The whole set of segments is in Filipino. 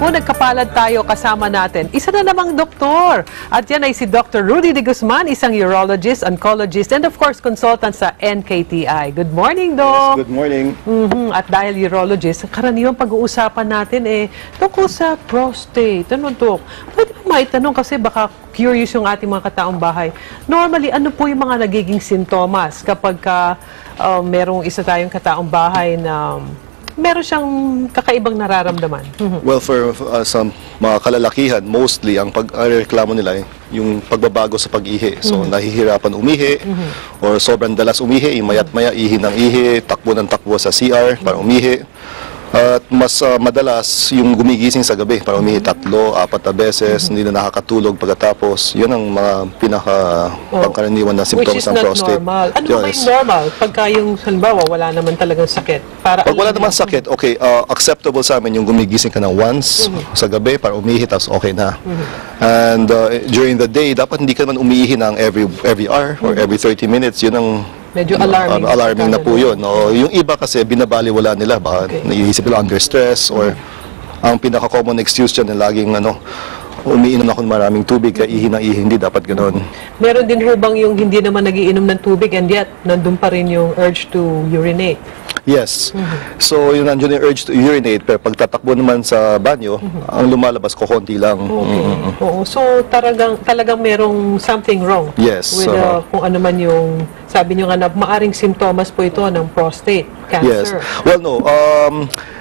Naku, nagkapalad tayo kasama natin. Isa na namang doktor. At yan ay si Dr. Rudy De Guzman, isang urologist, oncologist, and of course, consultant sa NKTI. Good morning, Doc. Yes, good morning. At dahil urologist, karaniwang pag-uusapan natin tungkol sa prostate. Ano, Doc? Pwede mo maitanong kasi baka curious yung ating mga kataong bahay. Normally, ano po yung mga nagiging sintomas kapag merong isa tayong kataong bahay na meron siyang kakaibang nararamdaman? Well, for some mga kalalakihan, mostly ang pagreklamo nila yung pagbabago sa pag-ihi. So, nahihirapan umihi or sobrang dalas umihi, mayat-maya, ihi ng ihi, takbo ng takbo sa CR para umihi. At mas madalas yung gumigising sa gabi para umihi 3, 4 na beses, hindi na nakakatulog pagkatapos. Yun ang mga pinaka-pangkaraniwan na symptoms ng prostate. Which is not normal. Ano ba yung normal? Pagka yung, halimbawa, wala naman talagang sakit. Pag wala naman sakit, okay, acceptable sa amin yung gumigising ka na once sa gabi para umihi, tapos okay na. And during the day, dapat hindi ka naman umiihi ng every hour or every 30 minutes. Yun ang medyo alarming. Alarming na po yun. O, yung iba kasi binabaliwala nila, baka naiisip nila under stress or ang pinaka-common excuse dyan na laging umiinom ako ng maraming tubig, kaya ihi na ihi, hindi dapat ganoon. Meron din hubang yung hindi naman nagiinom ng tubig and yet nandun pa rin yung urge to urinate. Yes. So, yun nandiyon yung urge to urinate, pero pagtatakbo naman sa banyo, ang lumalabas ko konti lang. Oo. So, talagang merong something wrong. Yes. With kung ano man yung, sabi nyo nga na, maaring simptomas po ito ng prostate cancer. Yes. Well, no.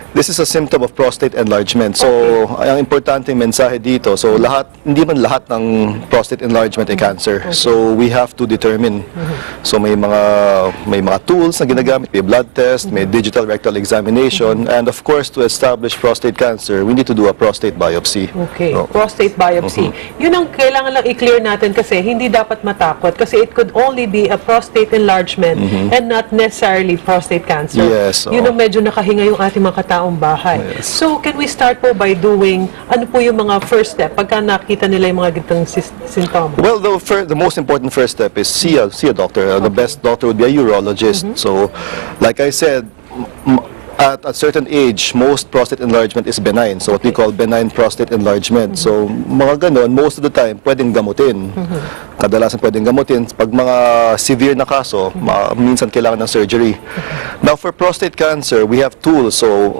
This is a symptom of prostate enlargement. So, ang importante mensahe dito, so hindi man lahat ng prostate enlargement ay cancer. So, we have to determine. So, may mga tools na ginagamit, may blood test, may digital rectal examination, and of course, to establish prostate cancer, we need to do a prostate biopsy. Okay, prostate biopsy. Yun ang kailangan lang i-clear natin kasi hindi dapat matakot kasi it could only be a prostate enlargement and not necessarily prostate cancer. Yes. Yun ang medyo nakahinga yung ating mga kataong bahay. Yes. So, can we start po by doing, ano po yung mga first step pagka nakita nila yung mga gitang sintomas? Well, the most important first step is see a doctor. The best doctor would be a urologist. So, like I said, at a certain age, most prostate enlargement is benign. So, what we call benign prostate enlargement. So, mga ganon, most of the time, pwedeng gamutin. Kadalasan pwedeng gamutin. Pag mga severe na kaso, minsan kailangan ng surgery. Now, for prostate cancer, we have tools. So,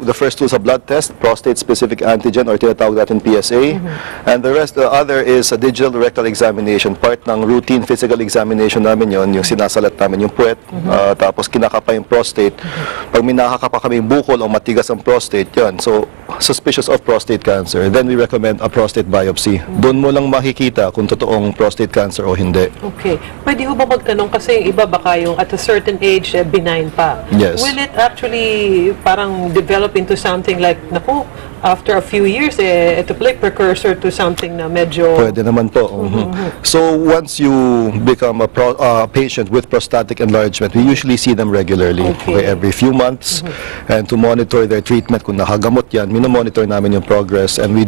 the first tool is a blood test, prostate-specific antigen, or tinatawag natin PSA. And the other is a digital rectal examination. Part ng routine physical examination namin yon, yung sinasalat namin yung puwet, tapos kinakapa yung prostate. Pag minakakapa kami yung bukol o matigas ang prostate, yan. So, suspicious of prostate cancer, then we recommend a prostate biopsy. Doon mo lang makikita kung totoong prostate cancer o hindi. Okay. Pwede ho ba magtanong kasi yung iba baka yung at a certain age, benign pa. Yes. Will it actually parang develop into something like, naku, after a few years, ito pala precursor to something na medyo... Pwede naman po. So, once you become a patient with prostatic enlargement, we usually see them regularly, every few months. And to monitor their treatment, kung nakagamot yan, minomonitor namin yung progress. And we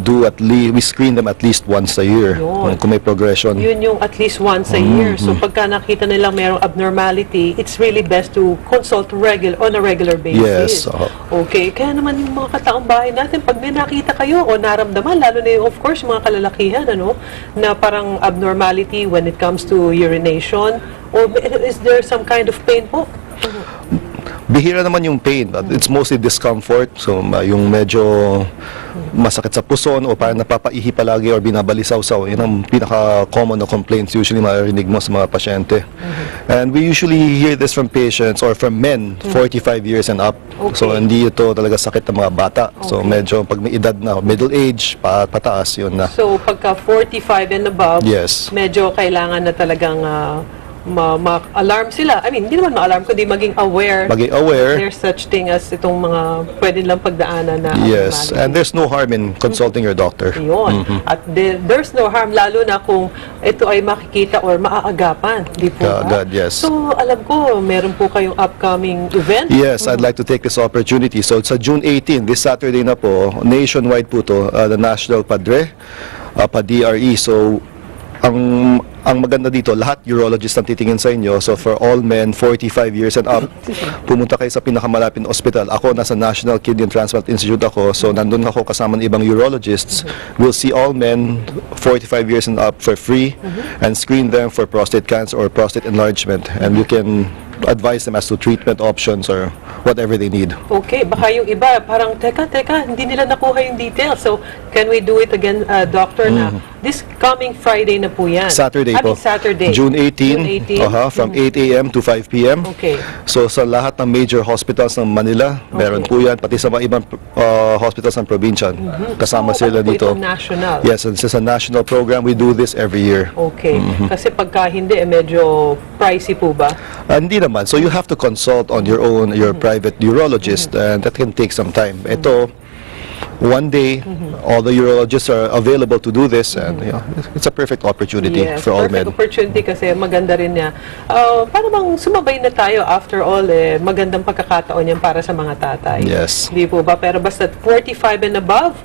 screen them at least once a year kung may progression. Yun yung at least once a year. So, pagka nakita nilang mayroong abnormality, it's really best to consult on a regular basis. Yes. Okay. Kaya naman yung mga kataong bahay natin, pag may nakita kayo o naramdaman, lalo na yung, of course, mga kalalakihan, na parang abnormality when it comes to urination, or is there some kind of pain po? Bihira naman yung pain, but it's mostly discomfort. So, yung medyo masakit sa puson o parang napapaihi palagi or binabalisaw-saw. Yun ang pinaka-common na complaints usually marinig mo sa mga pasyente. And we usually hear this from patients or from men 45 years and up. So, hindi ito talaga sakit ng mga bata. So, medyo pag may edad na, middle age, pataas, yun na. So, pagka 45 and above, yes, medyo kailangan na talagang ma-alarm sila. I mean, hindi naman ma-alarm, kundi maging aware. Maging aware. There's such thing as itong mga pwede lang pagdaanan na yes, and there's no harm in consulting your doctor. Yun. At there's no harm, lalo na kung ito ay makikita or maaagapan. Di po ba? God, yes. So, alam ko, meron po kayong upcoming event? Yes, I'd like to take this opportunity. So, sa June 18, this Saturday na po, nationwide po to, the National Padre, PADRE. So, ang maganda dito, lahat urologist ang titingin sa inyo. So for all men 45 years and up, pumunta kayo sa pinakamalapit na ospital. Ako nasa National Kidney and Transplant Institute ako. So nandun ako kasama ng ibang urologists. We'll see all men 45 years and up for free and screen them for prostate cancer or prostate enlargement. And you can advise them as to treatment options or whatever they need. Okay, baka yung iba, parang, teka, hindi nila nakuha yung details. So, can we do it again, Doctor, na this coming Friday na po yan? Saturday po. Saturday. June 18, from 8 a.m. to 5 p.m. Okay. So sa lahat ng major hospitals ng Manila, meron po yan. Pati sa mga ibang hospitals ng probinsya. Kasama sila ano po dito. itong national? Yes, and this is a national program. We do this every year. Okay. Kasi pagka hindi, medyo pricey po ba? Hindi naman. So you have to consult on your own, your private urologist, and that can take some time. Ito, one day, all the urologists are available to do this, and it's a perfect opportunity Yes, for all perfect men. opportunity kasi maganda rin niya. Para bang sumabay na tayo after all, magandang pagkakataon yan para sa mga tatay. Yes. Di po ba? Pero basta 45 and above,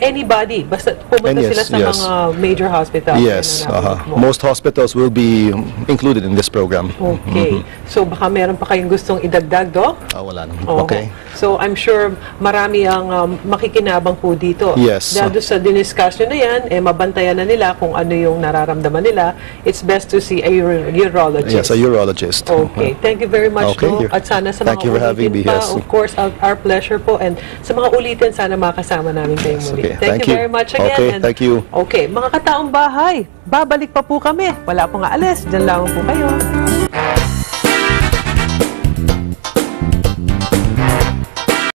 anybody, basta pumunta And yes, sila sa yes. mga major hospitals. Yes, Yan ang nabanggit mo. most hospitals will be included in this program. Okay. So baka meron pa kayong gustong idagdag, Doc? Wala naman. Oo. Okay. So I'm sure marami ang makikinabang po dito. Yes. Dahil doon sa diniscuss nyo na yan, mabantayan na nila kung ano yung nararamdaman nila. It's best to see a urologist. Yes, a urologist. Okay. Thank you very much, Okay. Doc. At sana sa Thank mga you for having ulitin me, pa, yes. of course, our pleasure po. And sa mga ulitin, sana makasama namin kayo muli. Okay. Thank you very much again. Okay, And- thank you. Okay, mga kataong bahay, babalik pa po kami. Wala pong aalis. Diyan lang po kayo.